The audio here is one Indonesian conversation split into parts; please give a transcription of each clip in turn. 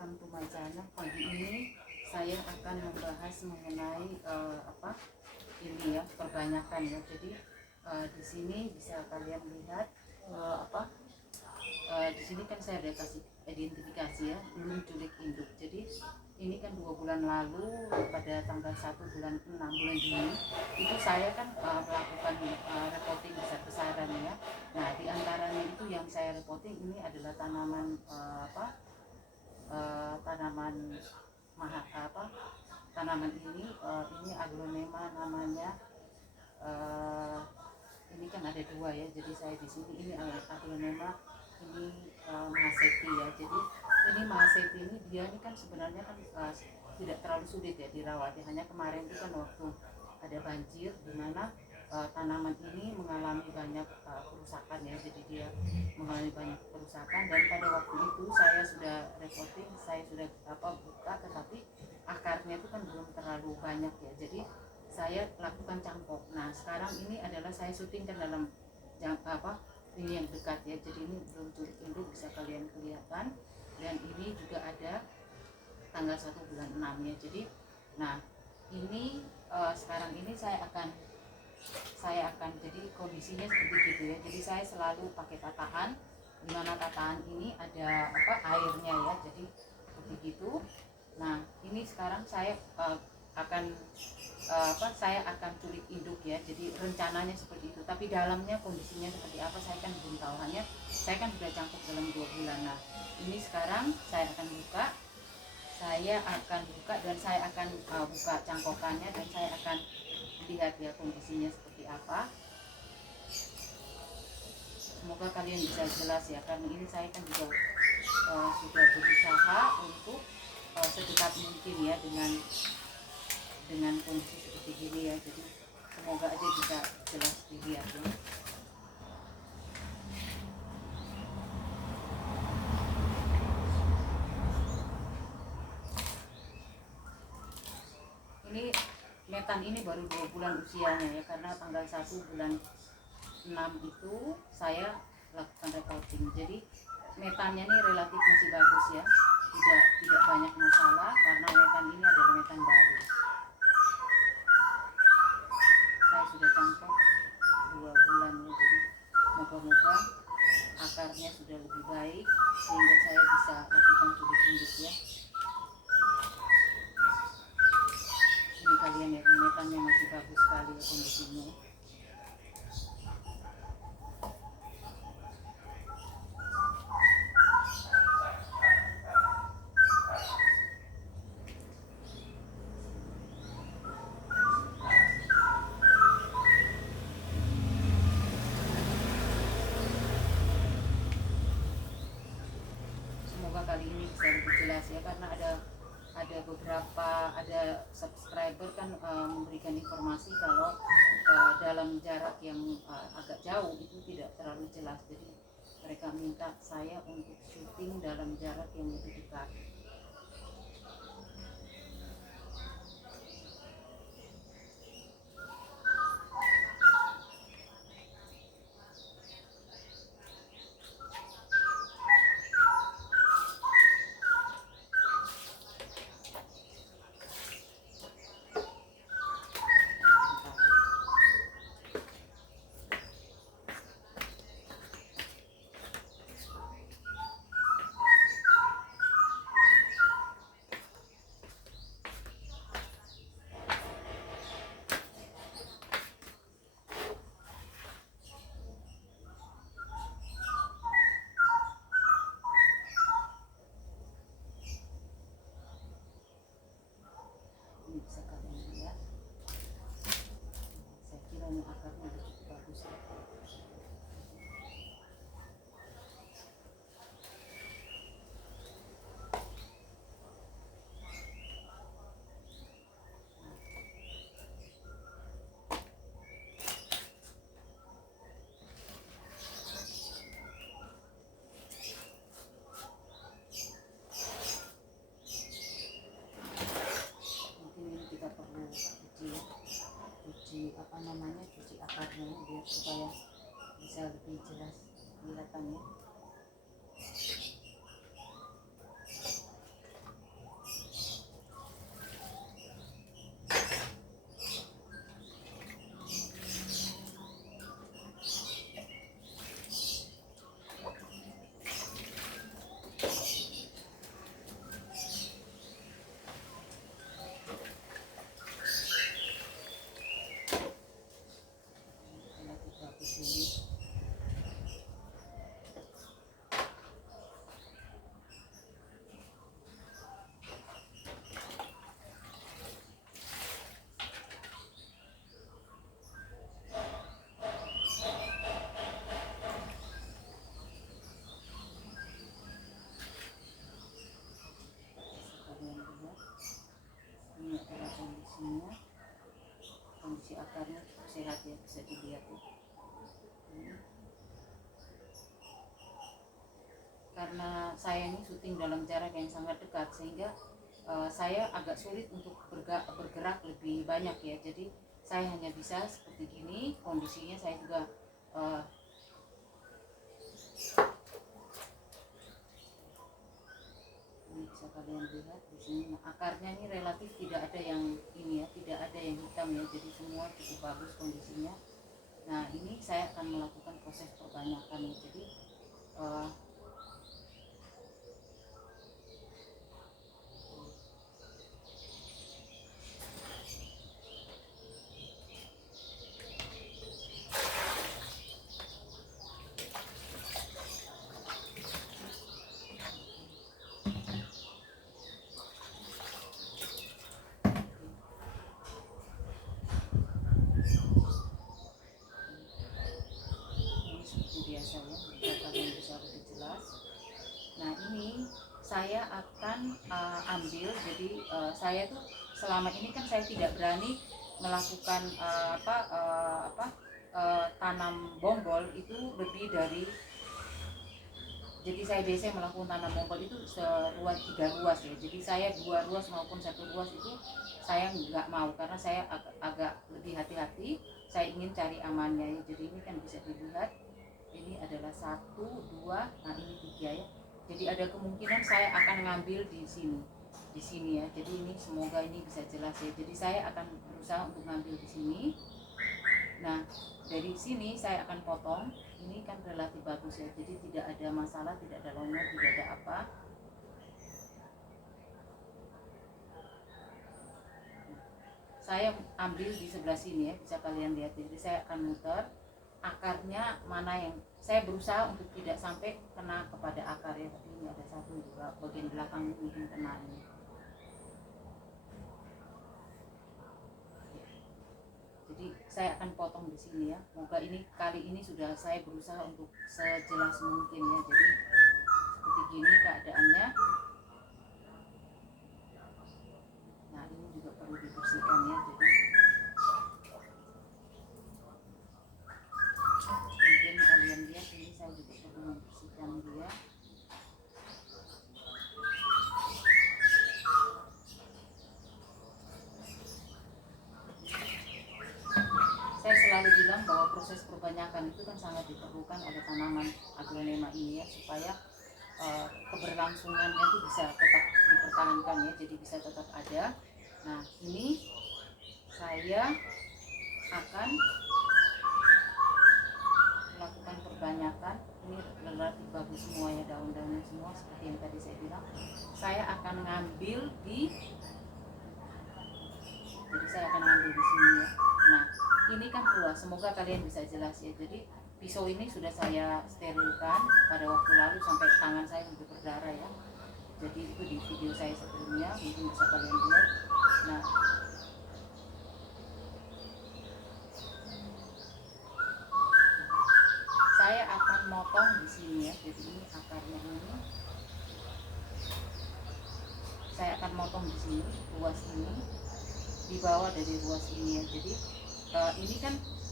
welcome to my channel. Pagi ini saya akan membahas mengenai ini ya, perbanyakan ya. Jadi di sini bisa kalian lihat di sini kan saya ada kasih identifikasi ya, belum culik induk. Jadi ini kan 2 bulan lalu pada tanggal 1 bulan 6 bulan Juni itu saya kan melakukan reporting besar-besaran ya. Nah di antaranya itu yang saya reporting ini adalah tanaman tanaman ini aglonema namanya. Ini kan ada 2 ya, jadi saya di sini ini aglonema, ini Mahasepi ya. Jadi ini Mahasepi ini dia ini kan sebenarnya kan tidak terlalu sulit ya dirawat ya. Hanya kemarin itu kan waktu ada banjir di mana tanaman ini mengalami banyak kerusakan ya. Jadi dia mengalami banyak kerusakan, dan pada waktu itu saya sudah reporting, saya sudah buka, tetapi akarnya itu kan belum terlalu banyak ya. Jadi saya lakukan cangkok. Nah sekarang ini adalah saya syutingkan dalam ini yang dekat ya. Jadi ini belum culik induk, bisa kalian kelihatan, dan ini juga ada tanggal 1 bulan 6 ya. Jadi nah ini sekarang ini saya akan jadi kondisinya seperti gitu ya. Jadi saya selalu pakai tataan, dimana tataan ini ada airnya ya. Jadi seperti gitu. Nah ini sekarang saya saya akan culik induk ya. Jadi rencananya seperti itu, tapi dalamnya kondisinya seperti apa saya kan belum tahu. Hanya saya kan sudah cangkok dalam 2 bulan. Nah ini sekarang saya akan buka dan saya akan buka cangkokannya, dan saya akan lihat ya kondisinya seperti apa. Semoga kalian bisa jelas ya, karena ini saya kan juga sudah berusaha untuk sedekat mungkin ya dengan kondisi seperti gini ya. Jadi semoga aja bisa jelas dilihat ya. Ini metan ini baru 2 bulan usianya ya, karena tanggal 1 bulan 6 itu saya lakukan reporting. Jadi metannya ini relatif masih bagus ya, tidak banyak masalah, karena metan ini adalah metan baru. Saya sudah cangkok 2 bulan ya, jadi moga-moga akarnya sudah lebih baik sehingga saya bisa lakukan culik induk ya. Ini kalian ya, metannya masih bagus sekali ya kondisinya. Semoga kali ini bisa lebih jelas ya, karena ada subscriber kan memberikan informasi kalau dalam jarak yang agak jauh itu tidak terlalu jelas. Jadi mereka minta saya untuk syuting dalam jarak yang lebih dekat. karena saya ini syuting dalam jarak yang sangat dekat sehingga saya agak sulit untuk bergerak lebih banyak ya. Jadi saya hanya bisa seperti gini kondisinya. Saya juga ini bisa kalian lihat di sini. Nah, akarnya ini relatif tidak ada yang ini ya, tidak ada yang hitam ya. Jadi semua cukup bagus kondisinya. Nah ini saya akan melakukan proses perbanyakan ya. Jadi biasa ya, biar kalian bisa lebih jelas. Nah ini saya akan ambil. Jadi saya tuh selama ini kan saya tidak berani melakukan tanam bonggol itu lebih dari. Jadi saya biasanya melakukan tanam bonggol itu seruas 3 ruas ya. Jadi saya 2 ruas maupun 1 ruas itu saya nggak mau karena saya agak lebih hati-hati. Saya ingin cari amannya ya. Jadi ini kan bisa dilihat. Ini adalah 1, 2, nah ini 3 ya. Jadi ada kemungkinan saya akan ngambil di sini ya. Jadi ini semoga ini bisa jelas ya. Jadi saya akan berusaha untuk ngambil di sini. Nah dari sini saya akan potong. Ini kan relatif bagus ya. Jadi tidak ada masalah, tidak ada longgar, tidak ada apa. Saya ambil di sebelah sini ya, bisa kalian lihat. Jadi saya akan muter akarnya mana yang saya berusaha untuk tidak sampai kena kepada akar ya. Tapi ini ada satu juga bagian belakang mungkin kena ini. Jadi saya akan potong di sini ya. Semoga ini kali ini sudah saya berusaha untuk sejelas mungkin ya. Jadi seperti gini keadaannya. Nah ini juga perlu dibersihkan ya. Jadi mungkin kalian lihat ini saya juga perlu membersihkan dia. Saya selalu bilang bahwa proses perbanyakan itu kan sangat diperlukan oleh tanaman aglonema ini ya, supaya keberlangsungannya itu bisa tetap dipertahankan ya, jadi bisa tetap ada. Nah ini saya akan melakukan perbanyakan. Ini relatif bagus semua ya, daun-daunnya semua seperti yang tadi saya bilang. Saya akan ngambil di, jadi saya akan ngambil di sini ya. Nah ini kan luas, semoga kalian bisa jelas ya. Jadi pisau ini sudah saya sterilkan pada waktu lalu sampai tangan saya untuk berdarah ya. Jadi itu di video saya sebelumnya, mungkin bisa kalian lihat. Nah saya akan motong di sini ya. Jadi ini akarnya ini saya akan motong di sini, ruas ini di bawah dari ruas ini ya. Jadi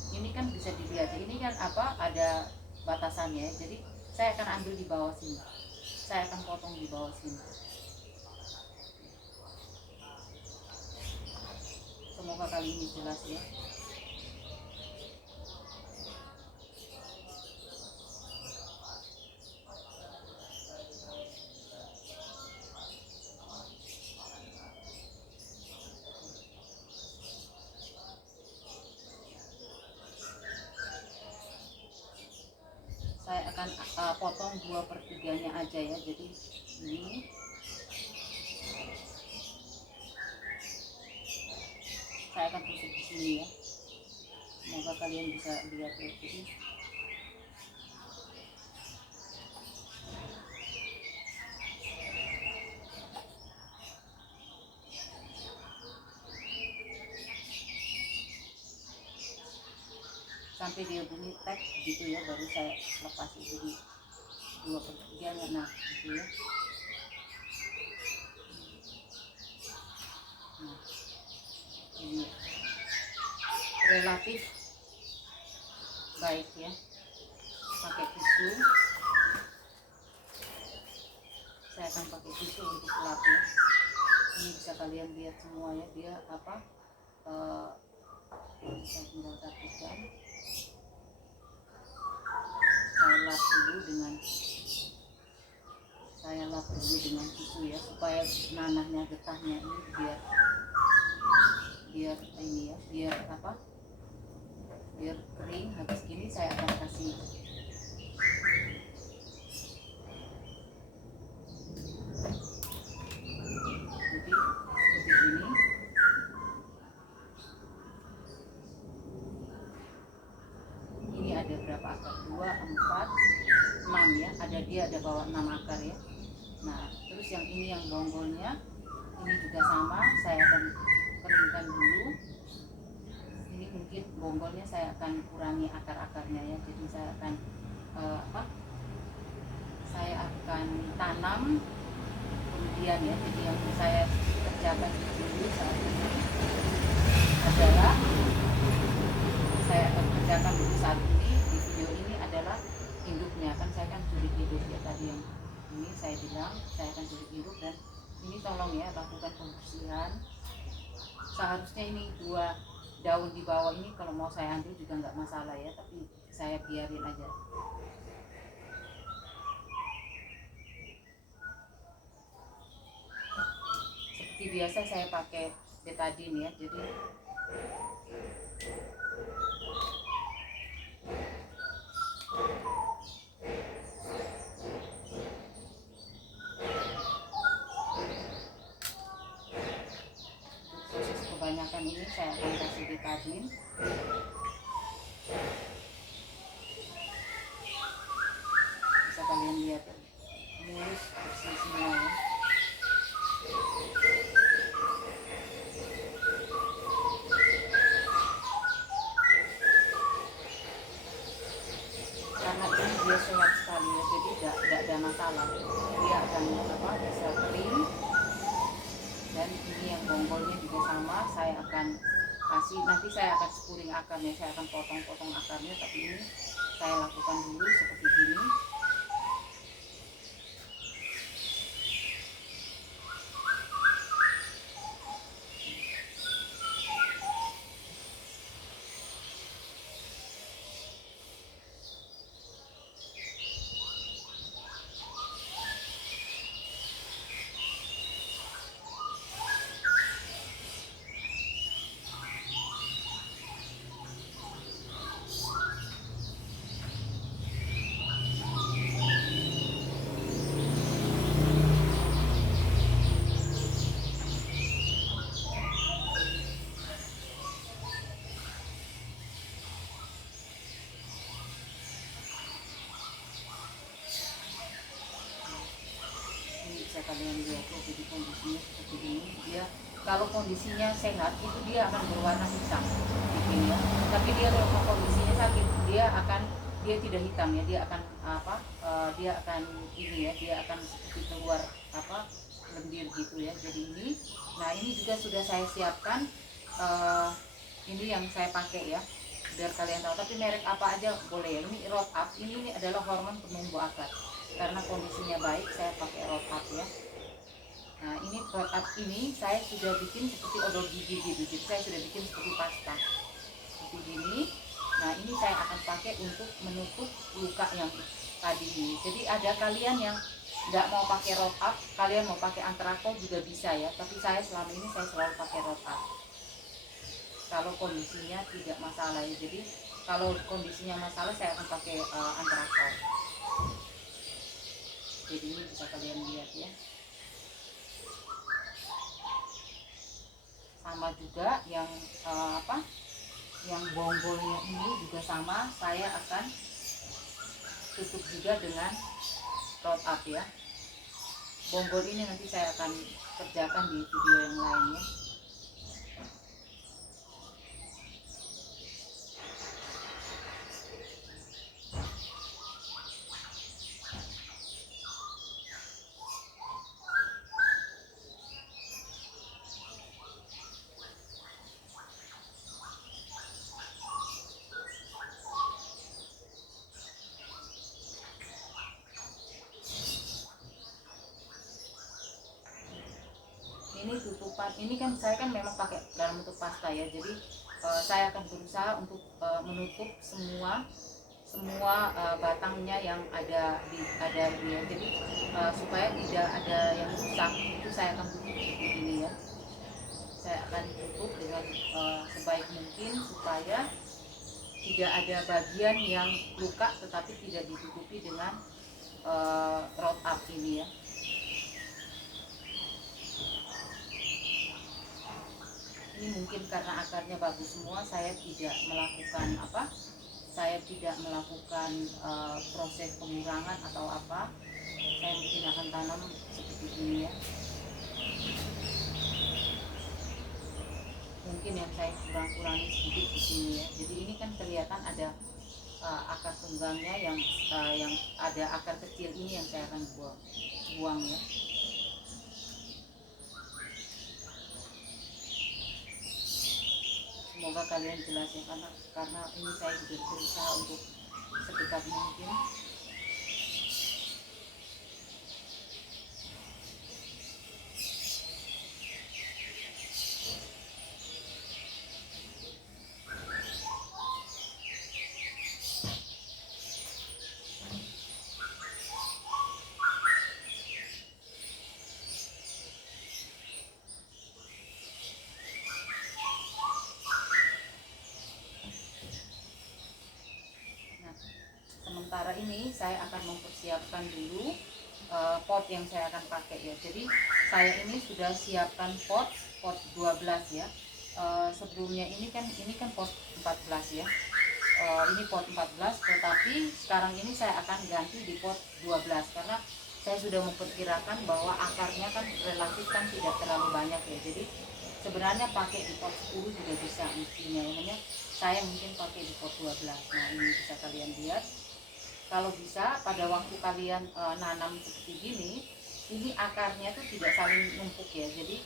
ini kan bisa dilihat. Ini kan ada batasannya ya. Jadi saya akan ambil di bawah sini. Saya akan potong di bawah sini. Semoga kali ini jelas ya. Saya akan potong 2/3-nya aja ya. Jadi ini saya akan tusuk di sini ya. Semoga kalian bisa lihat ya. Jadi sampai dia bunyi tek gitu ya, baru saya lepas. Jadi 2/3-nya, nah gitu ya. Nah ini relatif baik ya, pakai tisu. saya akan pakai tisu untuk lap ya. Ini bisa kalian lihat semua ya, dia apa, saya tinggal rapikan. Saya lap dulu dengan tisu ya, supaya nanahnya, getahnya ini biar ini ya, biar apa, biar kering. Habis ini saya akan kasih jadi seperti ini. Ini ada berapa akar? 2, 4, 6 ya. Ada bawa 6 akar ya. Nah, terus yang ini yang bonggolnya ini juga sama, saya akan keringkan dulu. Ini mungkin bonggolnya saya akan kurangi akar-akarnya ya. Jadi saya akan saya akan tanam kemudian ya. Jadi yang saya kerjakan dulu saat ini adalah saya akan kerjakan dulu saat ini di video ini adalah induknya. Kan saya kan culik induk ya tadi, yang ini saya bilang saya akan culik induk. Dan ini tolong ya lakukan pembersihan. Seharusnya ini 2 daun di bawah ini kalau mau saya ambil juga nggak masalah ya, tapi saya biarin aja. Seperti biasa saya pakai betadine ya. Jadi dosis kebanyakan ini saya akan kasih betadine. Bisa kalian lihat ya, mulus bersih semua ya. Karena ini dia sehat sekali ya, jadi tidak ada masalah. Dia akan bisa kering. Dan ini yang bonggolnya juga sama, saya akan kasih, nanti saya akan spuring akarnya, saya akan potong-potong akarnya, tapi ini saya lakukan dulu seperti ini. Bisa kalian lihat ya, jadi kondisinya seperti ini. Dia kalau kondisinya sehat itu dia akan berwarna hitam gitu ya. Tapi dia kalau kondisinya sakit dia tidak hitam ya, dia akan dia akan ini ya, dia akan seperti keluar lendir gitu ya. Jadi ini, nah ini juga sudah saya siapkan, ini yang saya pakai ya, biar kalian tahu. Tapi merek apa aja boleh ya. Ini Root Up, ini adalah hormon penumbuh akar. Karena kondisinya baik, saya pakai Root Up ya. Nah ini Root Up ini saya sudah bikin seperti odol gigi gitu. Jadi saya sudah bikin seperti pasta seperti gini. Nah ini saya akan pakai untuk menutup luka yang tadi ini. Jadi ada kalian yang nggak mau pakai Root Up, kalian mau pakai Antrakol juga bisa ya. Tapi saya selama ini saya selalu pakai Root Up kalau kondisinya tidak masalah ya. Jadi kalau kondisinya masalah saya akan pakai Antrakol. Jadi ini bisa kalian lihat ya. Sama juga yang yang bonggolnya ini juga sama, saya akan tutup juga dengan Root Up ya. Bonggol ini nanti saya akan kerjakan di video yang lainnya. ini tutupan ini kan saya kan memang pakai dalam bentuk pasta ya, jadi saya akan berusaha untuk menutup semua batangnya yang ada dia, jadi supaya tidak ada yang rusak, itu saya akan tutup seperti ini ya. Saya akan tutup dengan sebaik mungkin supaya tidak ada bagian yang luka tetapi tidak ditutupi dengan round up ini ya. Ini mungkin karena akarnya bagus semua, saya tidak melakukan proses pengurangan atau apa. Saya mungkin akan tanam seperti ini ya. Mungkin yang saya kurangi sedikit di sini ya. Jadi ini kan kelihatan ada akar tunggangnya yang ada akar kecil ini yang saya akan buang ya. Semoga kalian jelas ya, karena ini saya juga berusaha untuk sedekat mungkin. Sementara ini saya akan mempersiapkan dulu pot yang saya akan pakai ya. Jadi saya ini sudah siapkan pot 12 ya. Sebelumnya ini kan pot 14 ya. Ini pot 14, tetapi sekarang ini saya akan ganti di pot 12 karena saya sudah memperkirakan bahwa akarnya kan relatif kan tidak terlalu banyak ya. Jadi sebenarnya pakai di pot 10 juga bisa mestinya, hanya saya mungkin pakai di pot 12. Nah, ini bisa kalian lihat. Kalau bisa pada waktu kalian nanam seperti gini, ini akarnya tuh tidak saling numpuk ya. Jadi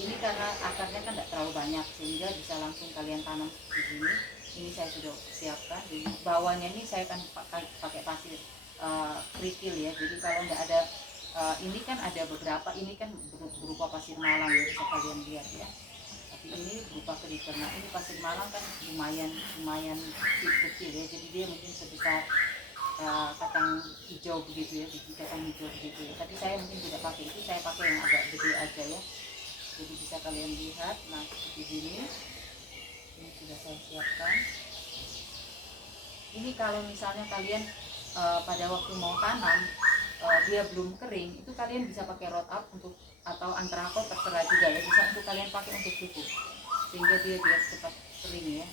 ini karena akarnya kan tidak terlalu banyak sehingga bisa langsung kalian tanam seperti ini. Ini saya sudah siapkan. Jadi bawahnya ini saya akan pakai pasir kerikil ya. Jadi kalau tidak ada ini kan ada beberapa, ini kan berupa pasir malang ya, bisa kalian lihat ya. Tapi ini berupa kerikil. Nah, ini pasir malang kan lumayan kecil ya. Jadi dia mungkin sebesar kacang hijau begitu ya, biji kacang hijau begitu ya. Tapi saya mungkin tidak pakai itu, saya pakai yang agak gede aja ya. Jadi bisa kalian lihat. Nah, seperti ini sudah saya siapkan. Ini kalau misalnya kalian pada waktu mau tanam dia belum kering, itu kalian bisa pakai root up untuk, atau antrakot terserah juga ya, bisa untuk kalian pakai untuk tutup sehingga dia biar cepat kering ya.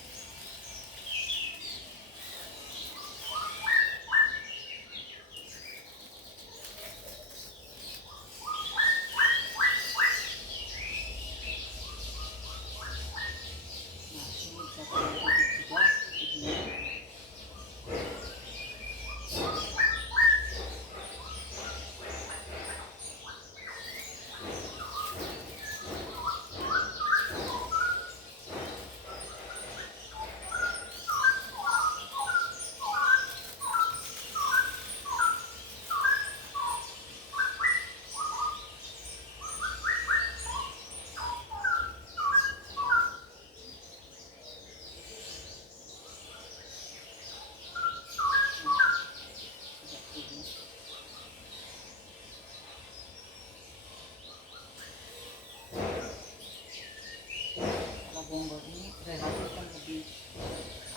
Bonggol ini relatif kan lebih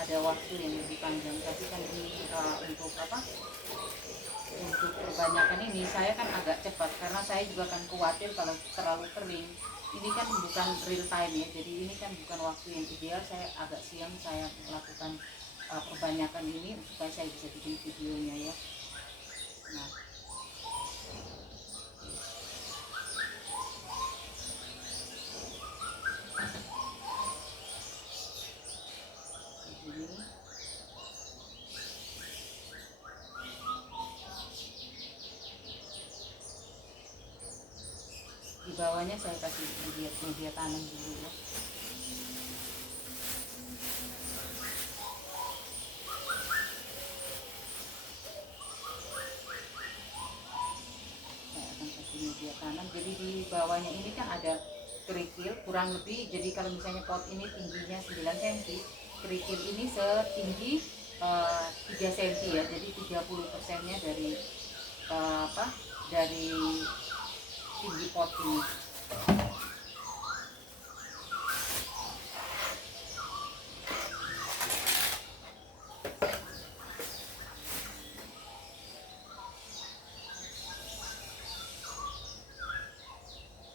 ada waktu yang lebih panjang, tapi kan ini untuk kebanyakan ini saya kan agak cepat karena saya juga kan khawatir kalau terlalu kering. Ini kan bukan real time ya, jadi ini kan bukan waktu yang ideal. Saya agak siang saya melakukan perbanyakan ini supaya saya bisa bikin videonya ya. Nah, di bawahnya saya kasih media tanam dulu ya. Saya akan kasih dia tanam. Jadi di bawahnya ini kan ada kerikil kurang lebih, jadi kalau misalnya pot ini tingginya 9 cm, kerikil ini setinggi 3 cm ya, jadi 30%-nya dari dari tinggi pot ini.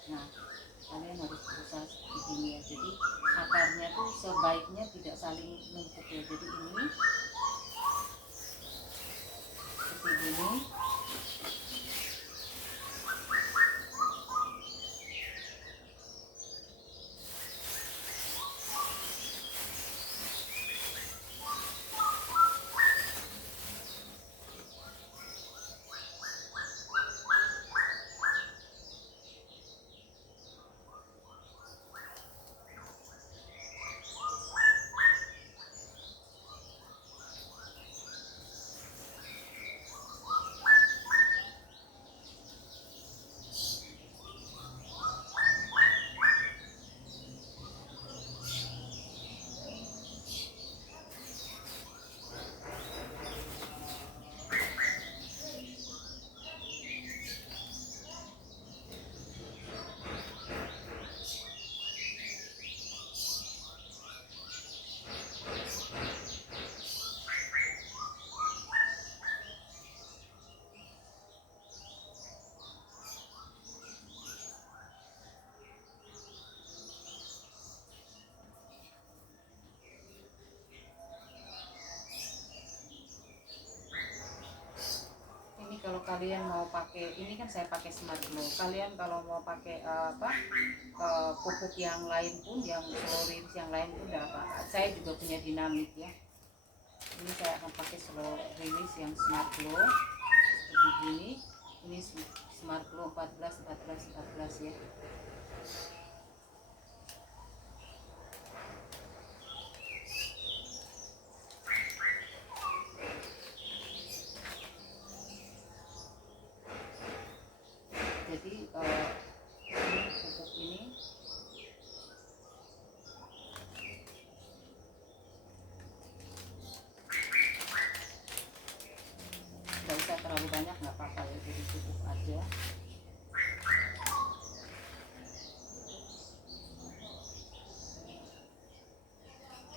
Nah, kalian harus berusaha seperti ini ya. Jadi akarnya tuh sebaiknya tidak saling numpuk ya. Jadi ini seperti ini. Kalau kalian mau pakai ini kan saya pakai Smart Glow. Kalian kalau mau pakai pupuk yang lain pun, yang slow release yang lain pun tidak apa. Saya juga punya dinamit ya. Ini saya akan pakai slow release yang Smart Glow seperti ini. Ini Smart Glow 14 ya. Jadi ini pupuk ini nggak usah terlalu banyak, nggak apa-apa ya, jadi cukup aja.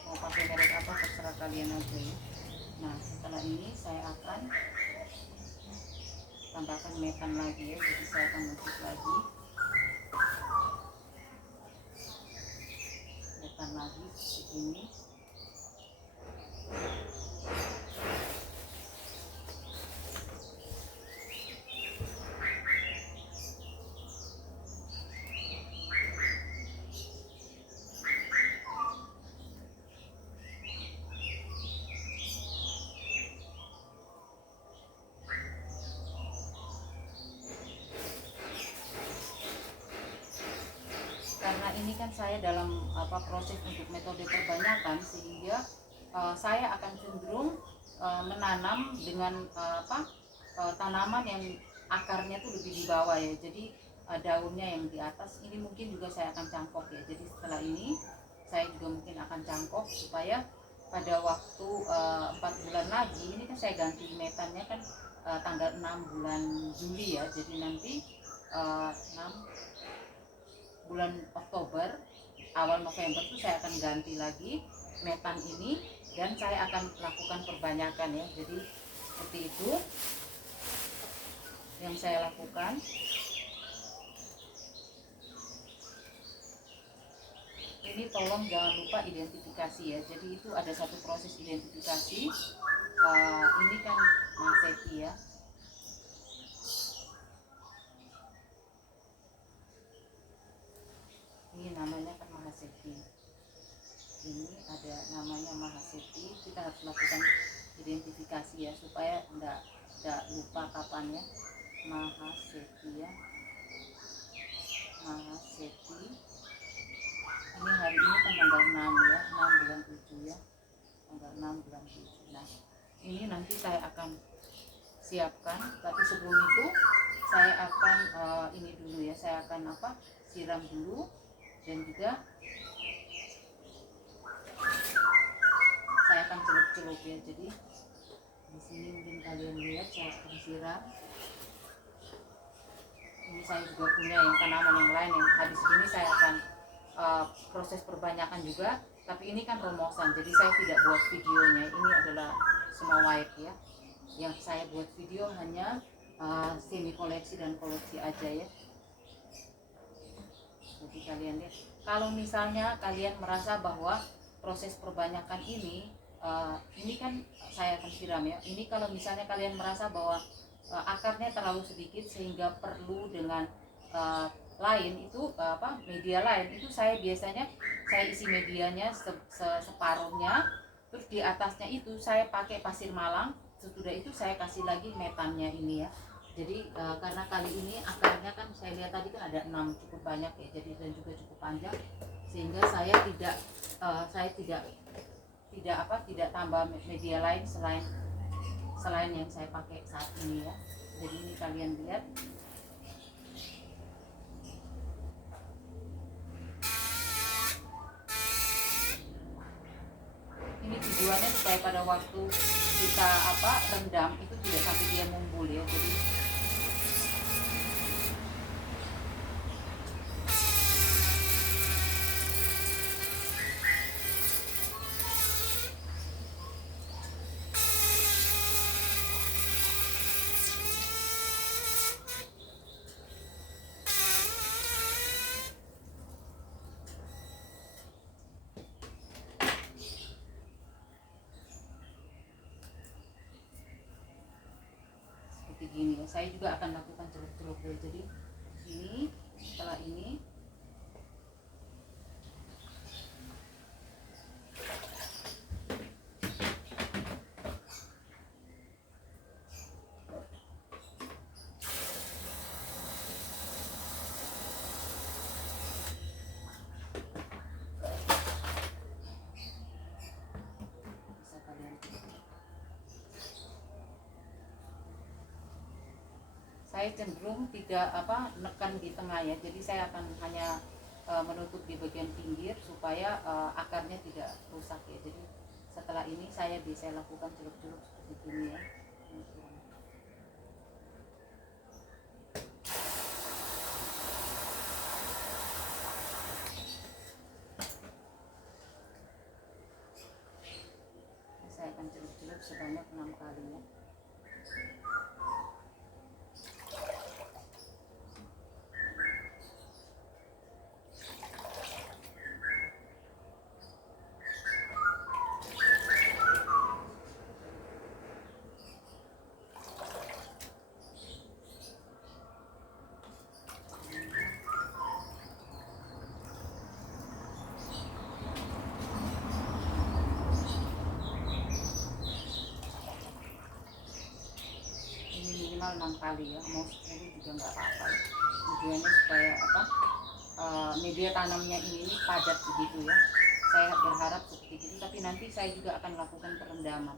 Mau pakai merek apa terserah kalian aja ya. Nah, setelah ini saya akan tambahkan metan lagi ya, jadi saya akan masuk lagi metan lagi seperti ini. Karena ini kan saya dalam proses untuk metode perbanyakan, sehingga saya akan cenderung menanam dengan tanaman yang akarnya tuh lebih di bawah ya. Jadi daunnya yang di atas ini mungkin juga saya akan cangkok ya. Jadi setelah ini saya juga mungkin akan cangkok supaya pada waktu 4 bulan lagi, ini kan saya ganti metannya kan tanggal 6 bulan Juli ya. Jadi nanti 6 bulan Oktober awal November itu saya akan ganti lagi metan ini dan saya akan lakukan perbanyakan ya. Jadi seperti itu yang saya lakukan. Ini tolong jangan lupa identifikasi ya. Jadi itu ada satu proses identifikasi. Ini kan Mahaseti ya. Ini namanya kan Mahaseti. Ini ada namanya Mahaseti. Kita harus lakukan identifikasi ya supaya enggak lupa kapan ya. Mahaseti ya. Mahaseti. Ini hari ini kan tanggal 6 ya, 6 bulan 7 ya. Tanggal 6 bulan 7. Nah, ini nanti saya akan siapkan, tapi sebelum itu saya akan ini dulu ya, saya akan siram dulu, dan juga saya akan celup-celup ya. Jadi di sini mungkin kalian lihat saya akan siram. Ini saya juga punya yang tanaman yang lain yang habis ini saya akan proses perbanyakan juga, tapi ini kan promosan, jadi saya tidak buat videonya. Ini adalah semua white ya, yang saya buat video hanya semi koleksi dan koleksi aja ya. Jadi kalian lihat, kalau misalnya kalian merasa bahwa proses perbanyakan ini kan saya akan siram ya. Ini kalau misalnya kalian merasa bahwa akarnya terlalu sedikit sehingga perlu dengan lain itu media lain, itu saya biasanya saya isi medianya separuhnya, terus di atasnya itu saya pakai pasir malang, sesudah itu saya kasih lagi metannya ini ya. Jadi karena kali ini akarnya kan saya lihat tadi kan ada 6, cukup banyak ya, jadi dan juga cukup panjang, sehingga saya tidak tambah media lain selain yang saya pakai saat ini ya. Jadi ini kalian lihat, ini tujuannya supaya pada waktu kita rendam itu tidak sampai dia mumbul ya. Jadi seperti gini ya, saya juga akan lakukan celup-celup dulu. Jadi ini setelah ini bisa kalian, saya cenderung tidak nekan di tengah ya, jadi saya akan hanya menutup di bagian pinggir supaya akarnya tidak rusak ya. Jadi setelah ini saya bisa lakukan celup-celup seperti ini ya. Saya akan celup-celup sebanyak 6 kali ya. Minimal 6 kali ya, mau 10 juga nggak apa-apa ya. Tujuannya supaya media tanamnya ini padat begitu ya. Saya berharap seperti itu, tapi nanti saya juga akan lakukan perendaman.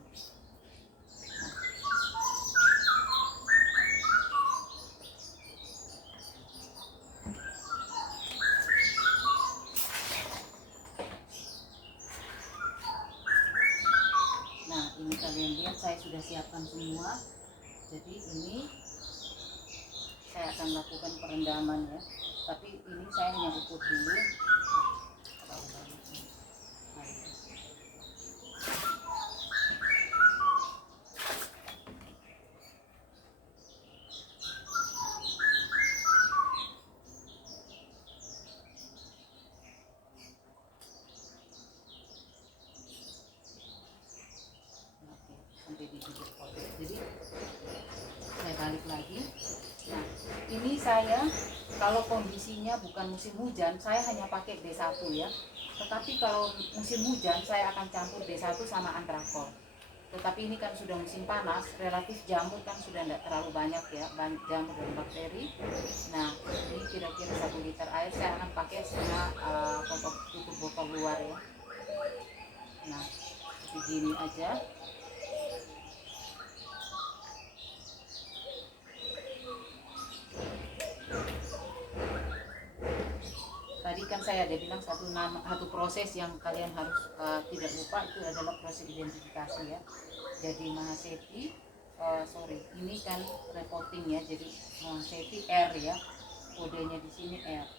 Nah ini kalian lihat saya sudah siapkan semua. Jadi ini saya akan lakukan perendaman ya, tapi ini saya hanya ukur dulu. Sampai di bibir pot. Jadi saya balik lagi. Nah ini saya kalau kondisinya bukan musim hujan, saya hanya pakai D1 ya. Tetapi kalau musim hujan saya akan campur D1 sama antrakol. Tetapi ini kan sudah musim panas, relatif jamur kan sudah tidak terlalu banyak ya, jamur dan bakteri. Nah ini kira-kira 1 liter air saya akan pakai sama tutup botol luar ya. Nah begini aja. kan saya ada bilang satu proses yang kalian harus tidak lupa itu adalah proses identifikasi ya. Jadi Mahaseti ini kan reporting ya, jadi Mahaseti R ya, kodenya di sini R.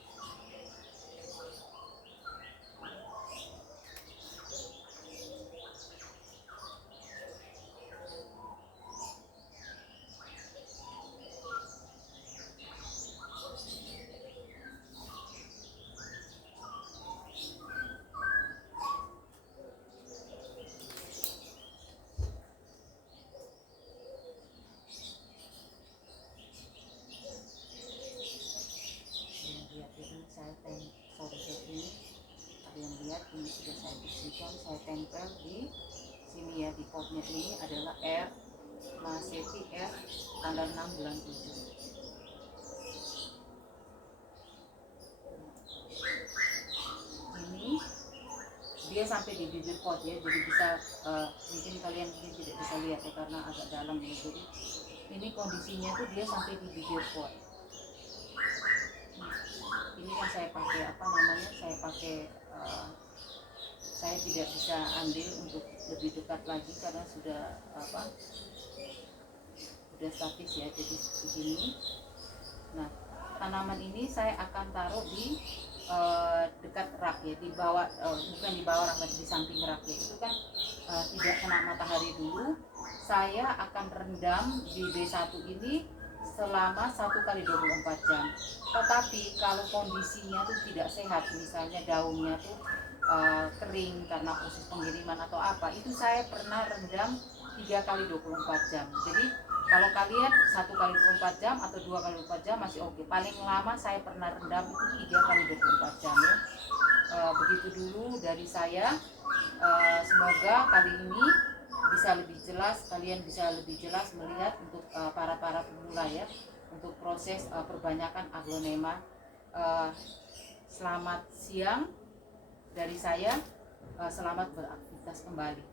Ini sudah saya bersihkan, saya tempel di sini ya, di potnya ini adalah R Mahaseti R tanggal 6 bulan 7. Ini dia sampai di bibir pot ya, jadi bisa mungkin kalian tidak bisa lihat ya karena agak dalam ya. Jadi ini kondisinya tuh dia sampai di bibir pot. Ini kan saya pakai saya tidak bisa ambil untuk lebih dekat lagi karena sudah statis ya, jadi begini. Nah, tanaman ini saya akan taruh di dekat rak ya, di bawah bukan di bawah rak, di samping rak ya. Itu kan tidak kena matahari dulu. Saya akan rendam di B1 ini selama 1 kali 24 jam. Tetapi kalau kondisinya tuh tidak sehat, misalnya daunnya tuh kering karena proses pengiriman atau apa, itu saya pernah rendam 3 kali 24 jam. Jadi kalau kalian 1 kali 24 jam atau 2 kali 24 jam masih oke. Paling lama saya pernah rendam itu 3 kali 24 jam ya. Begitu dulu dari saya. Semoga kali ini bisa lebih jelas, kalian bisa lebih jelas melihat untuk para pemula ya, untuk proses perbanyakan aglonema. Selamat siang dari saya, selamat beraktivitas kembali.